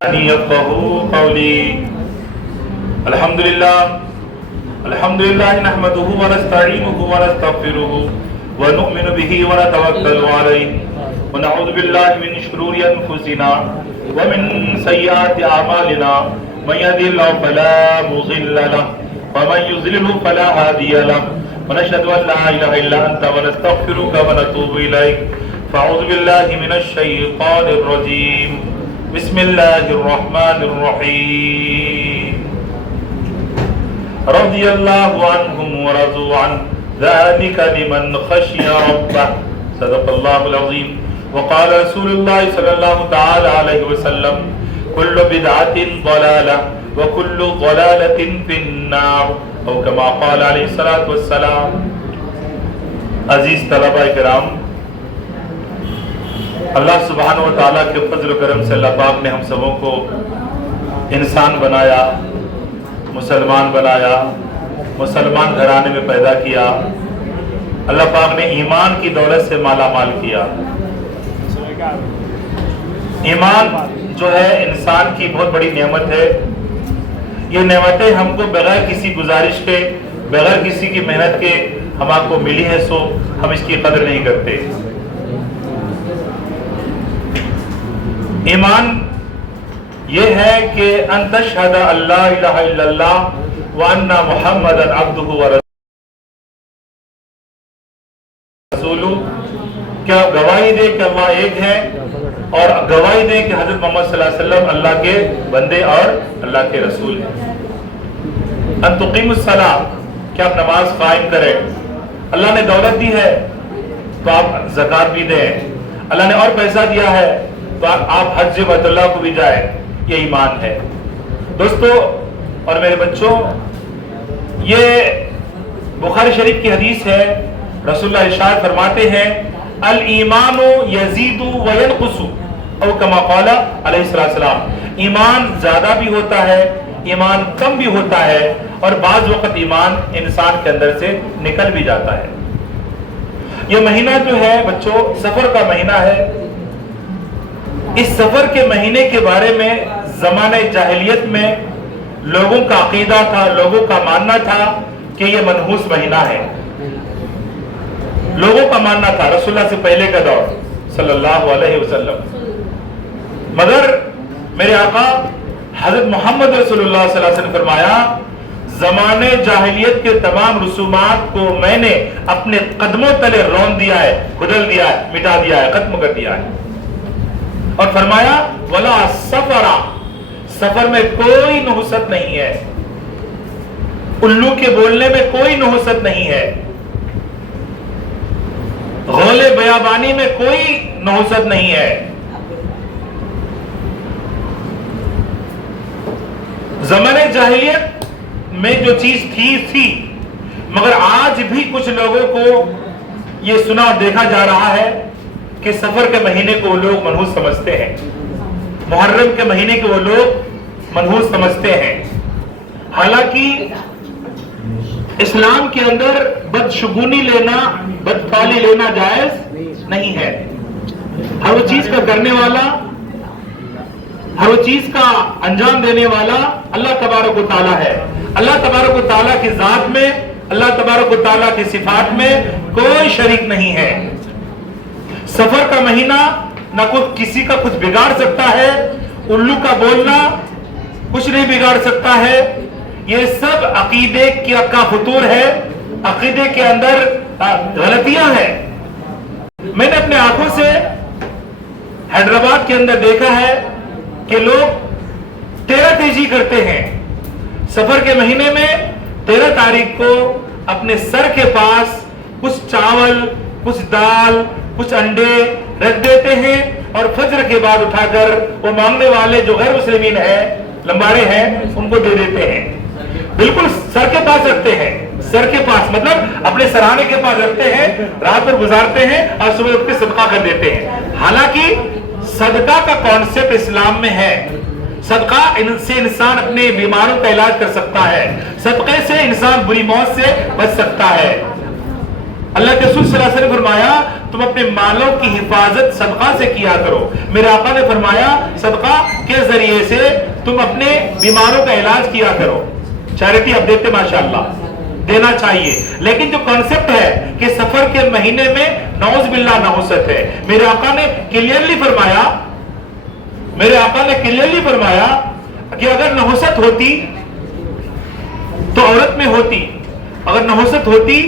يفقهوا قولي. الحمد لله نحمده ونستعينه ونستغفره ونؤمن به ونتوكل عليه ونعوذ بالله من شرور أنفسنا ومن سيئات أعمالنا من يهده الله فلا مضل له ومن يضلل فلا هادي له ونشهد أن لا إله إلا أنت ونستغفرك ونتوب إليك. فأعوذ بالله من الشيطان الرجيم. بسم الله الرحمن الرحيم. رضي الله عنهم ورضوا عنه ذلك لمن خشي ربه. صدق الله العظيم. وقال رسول الله صلى الله تعالى عليه وسلم كل بدعة ضلالة وكل ضلالة في النار او كما قال علیہ الصلوۃ والسلام. عزیز طلبہ کرام، اللہ سبحانہ و تعالیٰ کے فضل و کرم سے اللہ پاک نے ہم سبوں کو انسان بنایا، مسلمان بنایا، مسلمان گھرانے میں پیدا کیا. اللہ پاک نے ایمان کی دولت سے مالا مال کیا. ایمان جو ہے انسان کی بہت بڑی نعمت ہے. یہ نعمتیں ہم کو بغیر کسی گزارش کے، بغیر کسی کی محنت کے ہم آپ کو ملی ہے، سو ہم اس کی قدر نہیں کرتے. ایمان یہ ہے کہ ان تشہد ان لا الہ الا اللہ وان محمدا عبدہ ورسولہ، کیا گواہی دے کہ اللہ ایک ہے اور گواہی دے کہ حضرت محمد صلی اللہ علیہ وسلم اللہ کے بندے اور اللہ کے رسول ہیں. ان تقیم الصلاۃ، کہ آپ نماز قائم کریں. اللہ نے دولت دی ہے تو آپ زکوٰۃ بھی دیں. اللہ نے اور پیسہ دیا ہے تو آپ حج بیت اللہ کو بھی جائیں. یہ ایمان ہے. دوستو اور میرے بچوں، یہ بخاری شریف کی حدیث ہے. رسول اللہ ارشاد فرماتے ہیں الایمان یزید وینقص او کما قال علیہ السلام. ایمان زیادہ بھی ہوتا ہے، ایمان کم بھی ہوتا ہے، اور بعض وقت ایمان انسان کے اندر سے نکل بھی جاتا ہے. یہ مہینہ جو ہے بچوں سفر کا مہینہ ہے. اس سفر کے مہینے کے بارے میں زمانہ جاہلیت میں لوگوں کا عقیدہ تھا، لوگوں کا ماننا تھا کہ یہ منحوس مہینہ ہے. لوگوں کا ماننا تھا رسول اللہ سے پہلے کا دور صلی اللہ علیہ وسلم. مگر میرے آقا حضرت محمد رسول اللہ صلی اللہ علیہ وسلم نے فرمایا زمانے جاہلیت کے تمام رسومات کو میں نے اپنے قدموں تلے رون دیا ہے، کھدل دیا ہے، مٹا دیا ہے، ختم کر دیا ہے. اور فرمایا ولا سفر، سفر میں کوئی نحوست نہیں ہے، الو کے بولنے میں کوئی نحوست نہیں ہے، غول بیابانی میں کوئی نحوست نہیں ہے. زمانے جاہلیت میں جو چیز تھی مگر آج بھی کچھ لوگوں کو یہ سنا اور دیکھا جا رہا ہے کہ سفر کے مہینے کو وہ لوگ منحوس سمجھتے ہیں، محرم کے مہینے کو وہ لوگ منحوس سمجھتے ہیں. حالانکہ اسلام کے اندر بدشگونی لینا، بدفعلی لینا جائز نہیں ہے. ہر وہ چیز کا کرنے والا، ہر وہ چیز کا انجام دینے والا اللہ تبارک و تعالیٰ ہے. اللہ تبارک و تعالیٰ کی ذات میں، اللہ تبارک و تعالیٰ کی صفات میں کوئی شریک نہیں ہے. سفر کا مہینہ نہ کسی کا کچھ بگاڑ سکتا ہے، الو کا بولنا کچھ نہیں بگاڑ سکتا ہے. یہ سب عقیدے کا فطور ہے، عقیدے کے اندر غلطیاں ہیں. میں نے اپنے آنکھوں سے حیدرآباد کے اندر دیکھا ہے کہ لوگ 13 تیزی کرتے ہیں. سفر کے مہینے میں 13 تاریخ کو اپنے سر کے پاس کچھ چاول، کچھ دال، کچھ انڈے رکھ دیتے ہیں اور فجر کے بعد اٹھا کر وہ مانگنے والے جو غیر مسلمین ہیں، لمبارے ہیں، ان کو دے دیتے ہیں. بالکل سر کے پاس رکھتے ہیں، سر کے پاس مطلب اپنے سرانے کے پاس رکھتے ہیں، رات بھر گزارتے ہیں اور صبح اٹھ کے صدقہ کر دیتے ہیں. حالانکہ صدقہ کا کانسیپٹ اسلام میں ہے. صدقہ سے انسان اپنے بیماروں کا علاج کر سکتا ہے، صدقے سے انسان بری موت سے بچ سکتا ہے. اللہ کے رسول صلی اللہ علیہ وسلم نے فرمایا تم اپنے مالوں کی حفاظت صدقہ سے کیا کرو. میرے آقا نے فرمایا صدقہ کے ذریعے سے تم اپنے بیماروں کا علاج کیا کرو. چیریٹی اب دیتے ماشاءاللہ, دینا چاہیے, لیکن جو کانسیپٹ ہے کہ سفر کے مہینے میں نعوذ باللہ نحوست ہے, میرے آقا نے کلیئرلی فرمایا کہ اگر نحوست ہوتی تو عورت میں ہوتی, اگر نحوست ہوتی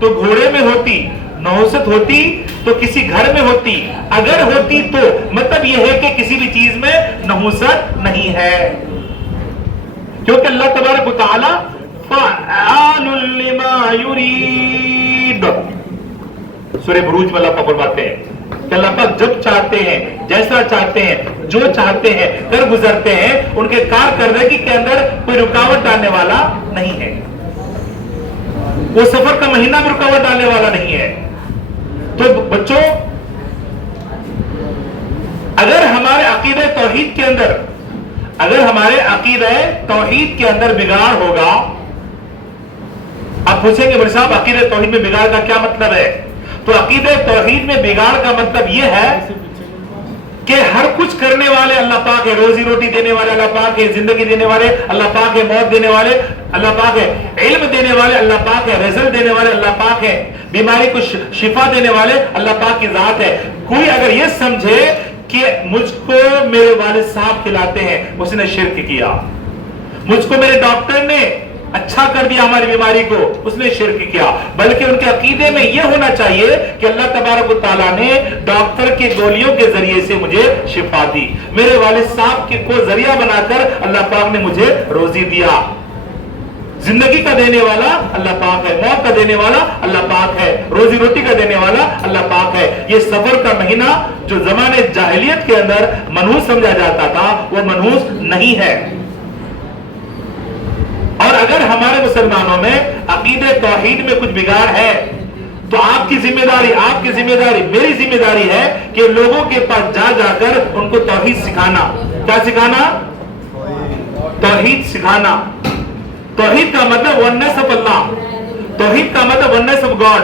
تو گھوڑے میں ہوتی, نحوست ہوتی تو کسی گھر میں ہوتی, اگر ہوتی تو مطلب یہ ہے کہ کسی بھی چیز میں نحوست نہیں ہے, کیونکہ اللہ تبارک و تعالی فعال لما یرید. سورہ بروج میں اللہ پاک فرماتے ہیں کہ اللہ پاک جب چاہتے ہیں, جیسا چاہتے ہیں, جو چاہتے ہیں کر گزرتے ہیں. ان کے کارکردگی کے اندر کوئی رکاوٹ ڈالنے والا نہیں ہے, وہ سفر کا مہینہ بھی رکاوٹ ڈالنے والا نہیں ہے. تو بچوں, اگر ہمارے عقیدہ توحید کے اندر بگاڑ ہوگا, آپ پوچھیں گے بھائی صاحب عقیدہ توحید میں بگاڑ کا کیا مطلب ہے؟ تو عقیدہ توحید میں بگاڑ کا مطلب یہ ہے کہ ہر کچھ کرنے والے اللہ پاک ہے, روزی روٹی دینے والے اللہ پاک ہے, زندگی دینے والے اللہ پاک ہے, موت دینے والے اللہ پاک ہے, علم دینے والے اللہ پاک ہے, رزق دینے والے اللہ پاک ہے, بیماری کو شفا دینے والے اللہ پاک کی ذات ہے. کوئی اگر یہ سمجھے کہ مجھ کو میرے والد صاحب کھلاتے ہیں, اس نے شرک کیا. مجھ کو میرے ڈاکٹر نے اچھا کر دیا ہماری بیماری کو, اس نے شرک کیا. بلکہ ان کے عقیدے میں یہ ہونا چاہیے کہ اللہ تبارک و تعالیٰ نے ڈاکٹر کے گولیوں کے ذریعے سے مجھے شفا دی, میرے والد صاحب کو ذریعہ بنا کر اللہ پاک نے مجھے روزی دیا. زندگی کا دینے والا اللہ پاک ہے, موت کا دینے والا اللہ پاک ہے, روزی روٹی کا دینے والا اللہ پاک ہے. یہ سفر کا مہینہ جو زمانے جاہلیت کے اندر منحوس سمجھا جاتا تھا, وہ منحوس نہیں ہے. اور اگر ہمارے مسلمانوں میں عقیدہ توحید میں کچھ بگاڑ ہے تو آپ کی ذمہ داری, میری ذمہ داری ہے کہ لوگوں کے پاس جا کر ان کو توحید سکھانا. کیا سکھانا؟ توحید سکھانا. توحید کا مطلب ونس آف اللہ, توحید کا مطلب ونس آف گاڈ.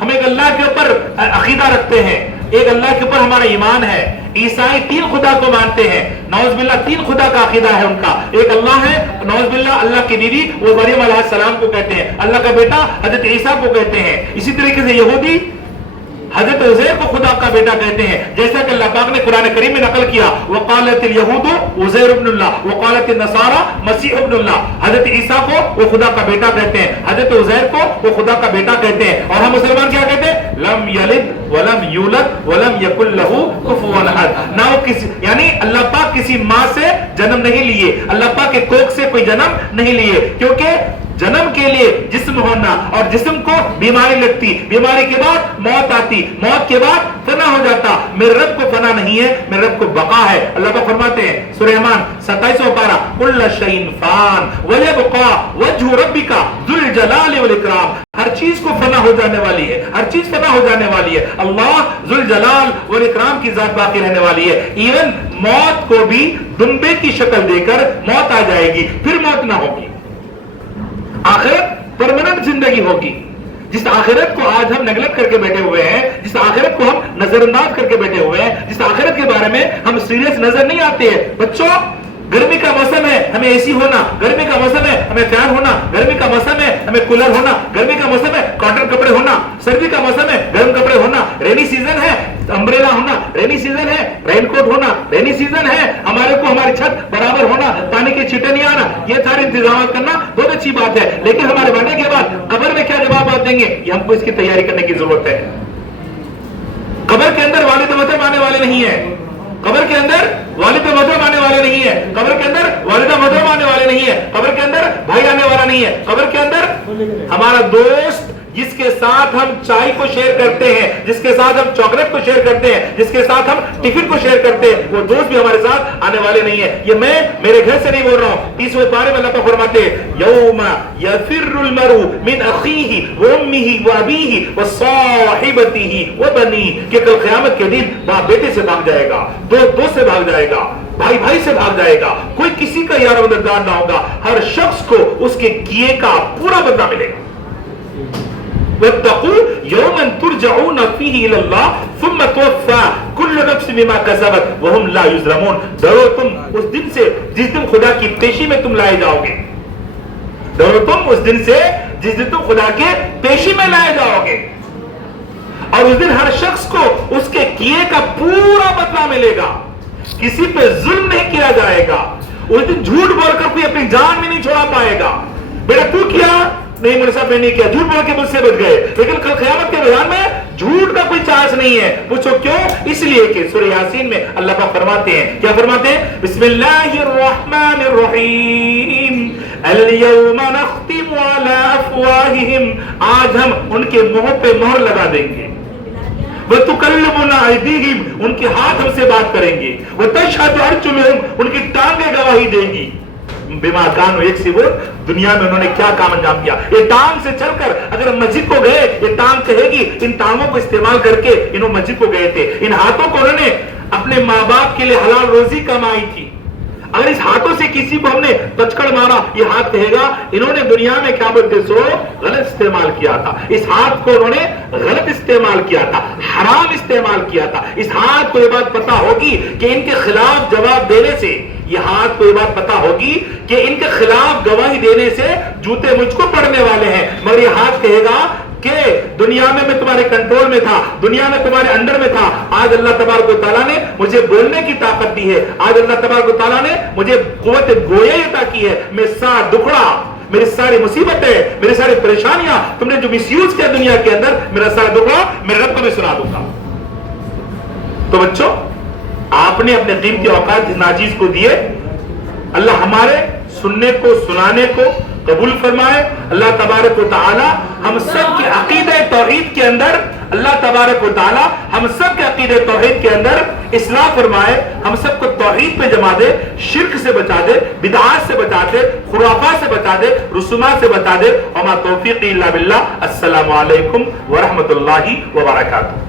ہم ایک اللہ کے اوپر عقیدہ رکھتے ہیں, ایک اللہ کے اوپر ہمارا ایمان ہے. عیسائی تین خدا کو مانتے ہیں, نعوذ باللہ تین خدا کا عقیدہ ہے ان کا. ایک اللہ ہے, نعوذ باللہ اللہ کی بیوی وہ مریم علیہ السلام کو کہتے ہیں, اللہ کا بیٹا حضرت عیسیٰ کو کہتے ہیں. اسی طریقے سے یہودی حضرت عزیر کو خدا کا بیٹا کہتے ہیں, جیسا کہ اللہ پاک نے قرآن کریم میں نقل کیا, وقالت الیہود عزیر ابن اللہ وقالت النصارى مسیح ابن اللہ. حضرت عیسیٰ کو وہ خدا کا بیٹا کہتے ہیں, حضرت عزیر کو وہ خدا کا بیٹا کہتے ہیں. اور ہم مسلمان کیا کہتے ہیں؟ لم یلد ولم یولد ولم یکن لہ کفوا احد. نہ وہ کسی, یعنی اللہ پاک کسی ماں سے جنم نہیں لیے, اللہ پاک کے کوکھ سے کوئی جنم نہیں لیے. کیونکہ جنم کے لیے جسم ہونا, اور جسم کو بیماری لگتی, بیماری کے بعد موت آتی, موت کے بعد فنا ہو جاتا. میرے رب کو فنا نہیں ہے, میرے رب کو بقا ہے. اللہ پاک فرماتے ہیں سورہ رحمان 27 پارہ, کل شیء فان ویبقى وجہ ربک ذو الجلال والاکرام. ہر چیز کو فنا ہو جانے والی ہے, ہر چیز فنا ہو جانے والی ہے. اللہ ذو الجلال والاکرام کی ذات باقی رہنے والی ہے. ایون موت کو بھی دمبے کی شکل دے کر موت آ جائے گی, پھر موت نہ ہوگی. آخرت پرماننٹ زندگی ہوگی. جس آخرت کو آج ہم نیگلیکٹ کر کے بیٹھے ہوئے ہیں, جس آخرت کو ہم نظر انداز کر کے بیٹھے ہوئے ہیں, جس آخرت کے بارے میں ہم سیریس نظر نہیں آتے ہیں. بچوں, گرمی کا موسم ہے ہمیں اے سی ہونا, گرمی کا موسم ہے ہمیں فین ہونا, گرمی کا موسم ہے ہمیں کولر ہونا, گرمی کا موسم ہے کاٹن کپڑے ہونا, سردی کا موسم ہے گرم کپڑے ہونا, رینی سیزن ہے امبریلا ہونا, رینی سیزن ہے رین کوٹ ہونا, رینی سیزن ہے ہمارے کو ہماری چھت برابر ہونا, پانی کے چھینٹے نہیں آنا. یہ سارے انتظامات کرنا بہت اچھی بات ہے, لیکن ہمارے مرنے کے بعد قبر میں کیا جواب دیں گے, یہ ہم کو اس کی تیاری کرنے کی ضرورت ہے. قبر کے اندر والد محترم آنے والے نہیں ہیں, قبر کے اندر والد محترم آنے والے نہیں ہے, قبر کے اندر والدہ محترم آنے والے نہیں ہے, قبر کے اندر بھائی آنے والا نہیں ہے. قبر کے اندر ہمارا دوست جس کے ساتھ ہم چائے کو شیئر کرتے ہیں, جس کے ساتھ ہم چاکلیٹ کو شیئر کرتے ہیں, جس کے ساتھ ہم ٹفن کو شیئر کرتے ہیں, وہ دوست بھی ہمارے ساتھ آنے والے نہیں ہیں. یہ میں میرے گھر سے نہیں بول رہا ہوں, 30ویں پارے میں اللہ تعالیٰ فرماتے ہیں یوم یفر المرء من اخیہ وامہ وابیہ وصاحبتہ وبنیہ, کہ کل قیامت کے دن باپ بیٹے سے بھاگ جائے گا, دوست سے بھاگ جائے گا, بھائی بھائی سے بھاگ جائے گا, کوئی کسی کا یار و مددگار نہ ہوگا. ہر شخص کو اس کے کیے کا پورا بدلہ ملے گا. واتقوا يوما ترجعون فيه الى الله ثم توفى كل نفس بما كسبت وهم لا يظلمون. ڈرو تم اس دن سے جس دن خدا کی پیشی میں تم لائے جاؤ گے. ڈرو تم اس دن سے جس دن تم خدا کے پیشی میں لائے جاؤ گے, اور اس دن ہر شخص کو اس کے کیے کا پورا بدلہ ملے گا. کسی پہ ظلم نہیں کیا جائے گا. اس دن جھوٹ بول کر کوئی اپنی جان میں نہیں چھوڑا پائے گا. بیٹا تو کیا؟ نہیں میرے صاحب میں نہیں کیا. جھوٹ بول کے مجھ سے بچ گئے, لیکن کل قیامت کے میدان میں جھوٹ کا کوئی چانس نہیں ہے. پوچھو کیوں؟ اس لیے کہ سورہ یاسین میں اللہ پاک فرماتے ہیں, کیا فرماتے ہیں؟ بسم اللہ الرحمن الرحیم اليوم نختم على افواہہم, آج ہم ان کے منہ پہ مہر لگا دیں گے. وَتُكَلِّمُنَا أَيْدِيهِمْ, ان کے ہاتھ ہم سے بات کریں گے. وَتَشْهَدُ أَرْجُلُهُمْ, ان کی ٹانگیں گواہی دیں گی. بما كانوا يكسبون, دنیا میں انہوں نے کیا کام انجام کیا. یہ ٹانگ سے چل کر اگر مسجد کو گئے, یہ ٹانگ کہے گی ان ٹانگوں کو استعمال کر کے انہوں مسجد کو گئے تھے. ان ہاتھوں کو انہوں نے اپنے ماں باپ کے لیے حلال روزی کمائی تھی. اگر اس ہاتھوں سے کسی کو ہم نے پچکڑ مارا, یہ ہاتھ کہے گا انہوں نے دنیا میں کیا بولتے سو غلط استعمال کیا تھا. اس ہاتھ کو انہوں نے غلط استعمال کیا تھا, حرام استعمال کیا تھا. اس ہاتھ کو یہ بات پتا ہوگی کہ ان کے خلاف جواب دینے سے, یہ ہاتھ کو یہ بات پتا ہوگی کہ ان کے خلاف گواہی دینے سے جوتے مجھ کو پڑنے والے ہیں, مگر یہ ہاتھ کہے گا کہ دنیا میں تمہارے کنٹرول میں تھا, دنیا میں تمہارے انڈر میں تھا. آج اللہ تبارک و تعالیٰ نے مجھے بولنے کی طاقت دی ہے. آج اللہ تبارک و تعالیٰ نے مجھے قوت گویائی عطا کی ہے. میں ساتھ دکھڑا, میری ساری مصیبتیں, میری ساری پریشانیاں تم نے جو مس یوز کیا دنیا کے اندر, میرا سارا دکھڑا میرے رب کو میں سنا دوں گا. تو بچوں, آپ نے اپنے قیمتی اوقات ناچیز کو دیے. اللہ ہمارے سننے کو سنانے کو قبول فرمائے. اللہ تبارک و تعالی ہم سب کے عقیدہ توحید کے اندر, اللہ تبارک و تعالی ہم سب کے عقیدہ توحید کے اندر اصلاح فرمائے. ہم سب کو توحید پہ جما دے, شرک سے بچا دے, بدعات سے بچا دے, خرافات سے بچا دے, رسومات سے بچا دے. وما توفیقی الا باللہ. السلام علیکم ورحمۃ اللہ وبرکاتہ.